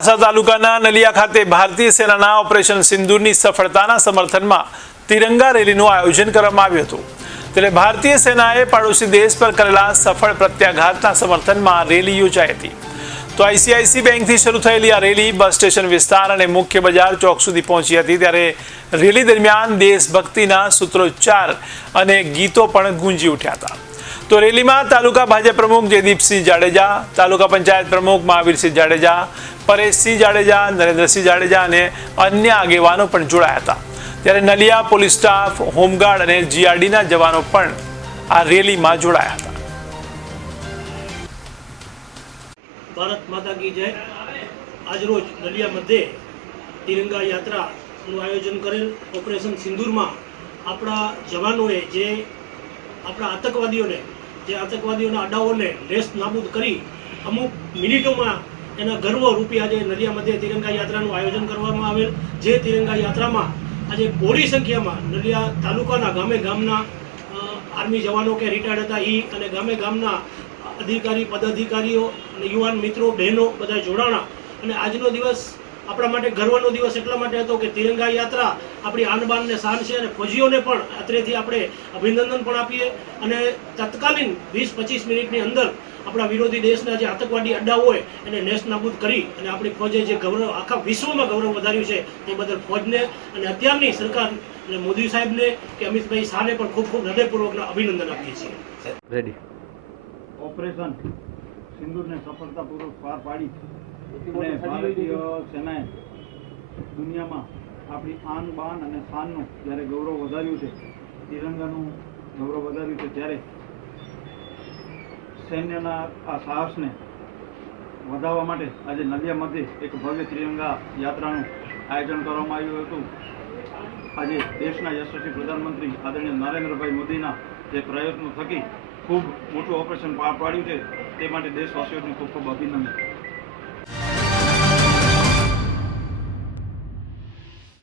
તાલુકાના નલિયા ખાતે ભારતીય સેનાના ઓપરેશન સિંદૂરની સફળતાના સમર્થનમાં તિરંગા રેલીનું આયોજન કરવામાં આવ્યું હતું। ત્યારે ભારતીય સેનાએ પાડોશી દેશ પર કરેલા સફળ પ્રત્યાઘાતના સમર્થનમાં રેલી યોજાઈ હતી। તો આઈસીઆઈસી બેંકથી શરૂ થયેલી આ રેલી બસ સ્ટેશન વિસ્તાર અને મુખ્ય બજાર ચોક સુધી પહોંચી હતી। ત્યારે રેલી દરમિયાન દેશભક્તિના સૂત્રોચ્ચાર અને ગીતો પણ ગુંજી ઉઠ્યા હતા। તો રેલીમાં તાલુકા ભાજપ પ્રમુખ જયદીપસિંહ જાડેજા, તાલુકા પંચાયત પ્રમુખ મહાવીરસિંહ જાડેજા, પરેશસિંહ જાડેજા, નરેન્દ્રસિંહ જાડેજા અને અન્ય આગેવાનો પણ જોડાયા હતા। ત્યારે નલિયા પોલીસ સ્ટાફ, હોમગાર્ડ અને જીઆરડીના જવાનો પણ આ રેલીમાં જોડાયા હતા। ભારત માતા કી જય। આજરોજ નલિયા મધ્યે તિરંગા યાત્રાનું આયોજન કરેલ ઓપરેશન સિંદૂરમાં આપણા જવાનોએ જે આપણા આતંકવાદીઓના અડાઓને નેસ્ત નાબૂદ કરી અમુક મિનિટોમાં એના ગર્વ રૂપી આજે નલિયા મધ્યે તિરંગા યાત્રાનું આયોજન કરવામાં આવેલ। જે તિરંગા યાત્રામાં આજે બહોળી સંખ્યામાં નલિયા તાલુકાના ગામે ગામના આર્મી જવાનો કે રિટાયર્ડ હતા અને ગામે ગામના અધિકારી, પદાધિકારીઓ અને યુવાન મિત્રો, બહેનો બધા જોડાણા। અને આજનો દિવસ આપણા માટે ગર્વનો દિવસ એટલા માટે હતો કે તિરંગા યાત્રા આપણી આનબાન ને શાન છે અને ફોજીઓને પણ અત્રેથી આપણે અભિનંદન પણ આપીએ અને તત્કાલીન 20-25 મિનિટની અંદર આપણા વિરોધી દેશના જે આતંકવાદી અડ્ડા હોય એને નેસ્ત નાબૂદ કરી અને આપણી ફોજે જે ગૌરવ આખા વિશ્વમાં ગૌરવ વધાર્યું છે તે બદલ ફોજને અને અત્યારની સરકાર અને મોદી સાહેબને કે અમિતભાઈ શાહને પણ ખૂબ ખૂબ હૃદયપૂર્વકના અભિનંદન આપીએ છીએ। રેડી ઓપરેશન સિંદૂરને સફળતાપૂર્વક પાર પાડી અને ભારતીય સેનાએ દુનિયામાં આપણી આન બાન અને શાનનું જ્યારે ગૌરવ વધાર્યું છે, તિરંગાનું ગૌરવ વધાર્યું છે, ત્યારે સૈન્યના આ સાહસને વધારવા માટે આજે નલિયા મધ્યે એક ભવ્ય તિરંગા યાત્રાનું આયોજન કરવામાં આવ્યું હતું। આજે દેશના યશસ્વી પ્રધાનમંત્રી આદરણીય નરેન્દ્રભાઈ મોદીના જે પ્રયત્નો થકી ખૂબ મોટું ઓપરેશન પાર પાડ્યું છે તે માટે દેશવાસીઓને ખૂબ ખૂબ અભિનંદન।